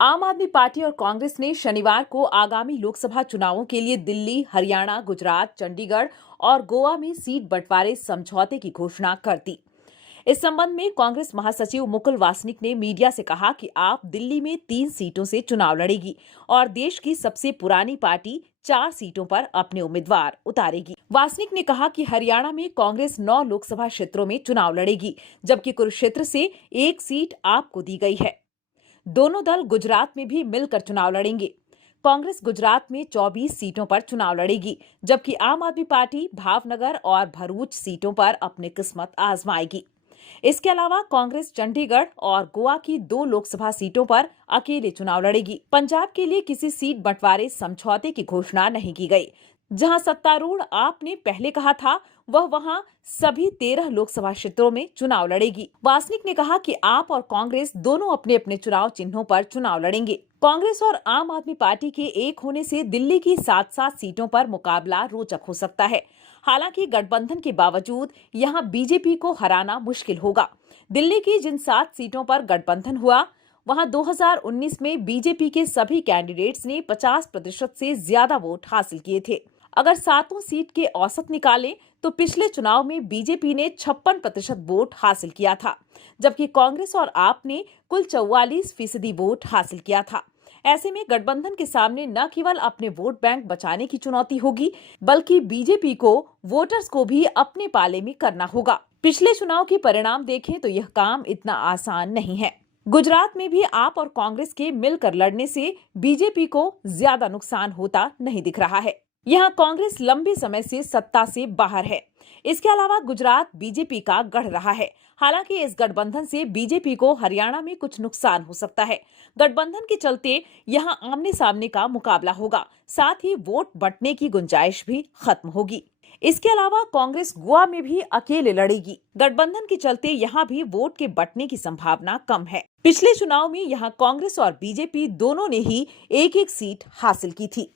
आम आदमी पार्टी और कांग्रेस ने शनिवार को आगामी लोकसभा चुनावों के लिए दिल्ली, हरियाणा, गुजरात, चंडीगढ़ और गोवा में सीट बंटवारे समझौते की घोषणा कर दी। इस संबंध में कांग्रेस महासचिव मुकुल वासनिक ने मीडिया से कहा कि आप दिल्ली में 3 सीटों से चुनाव लड़ेगी और देश की सबसे पुरानी पार्टी 4 सीटों पर अपने उम्मीदवार उतारेगी। वासनिक ने कहा कि हरियाणा में कांग्रेस 9 लोकसभा क्षेत्रों में चुनाव लड़ेगी, जबकि कुरुक्षेत्र से 1 सीट आपको दी गई है। दोनों दल गुजरात में भी मिलकर चुनाव लड़ेंगे। कांग्रेस गुजरात में 24 सीटों पर चुनाव लड़ेगी, जबकि आम आदमी पार्टी भावनगर और भरूच सीटों पर अपनी किस्मत आजमाएगी। इसके अलावा कांग्रेस चंडीगढ़ और गोवा की 2 लोकसभा सीटों पर अकेले चुनाव लड़ेगी। पंजाब के लिए किसी सीट बंटवारे समझौते की घोषणा नहीं की गई। जहां सत्तारूढ़ आपने पहले कहा था, वह वहां सभी 13 लोकसभा क्षेत्रों में चुनाव लड़ेगी। वासनिक ने कहा कि आप और कांग्रेस दोनों अपने अपने चुनाव चिन्हों पर चुनाव लड़ेंगे। कांग्रेस और आम आदमी पार्टी के एक होने से दिल्ली की 7-7 सीटों पर मुकाबला रोचक हो सकता है। हालांकि गठबंधन के बावजूद यहां बीजेपी को हराना मुश्किल होगा। दिल्ली की जिन 7 सीटों पर गठबंधन हुआ, वहां 2019 में बीजेपी के सभी कैंडिडेट्स ने 50% से ज्यादा वोट हासिल किए थे। अगर 7 सीट के औसत निकालें तो पिछले चुनाव में बीजेपी ने 56% वोट हासिल किया था, जबकि कांग्रेस और आप ने कुल 44% वोट हासिल किया था। ऐसे में गठबंधन के सामने न केवल अपने वोट बैंक बचाने की चुनौती होगी, बल्कि बीजेपी को वोटर्स को भी अपने पाले में करना होगा। पिछले चुनाव के परिणाम देखें तो यह काम इतना आसान नहीं है। गुजरात में भी आप और कांग्रेस के मिलकर लड़ने से बीजेपी को ज्यादा नुकसान होता नहीं दिख रहा है। यहाँ कांग्रेस लंबे समय से सत्ता से बाहर है। इसके अलावा गुजरात बीजेपी का गढ़ रहा है। हालांकि इस गठबंधन से बीजेपी को हरियाणा में कुछ नुकसान हो सकता है। गठबंधन के चलते यहाँ आमने सामने का मुकाबला होगा, साथ ही वोट बंटने की गुंजाइश भी खत्म होगी। इसके अलावा कांग्रेस गोवा में भी अकेले लड़ेगी। गठबंधन के चलते यहाँ भी वोट के बंटने की संभावना कम है। पिछले चुनाव में यहाँ कांग्रेस और बीजेपी दोनों ने ही एक-एक सीट हासिल की थी।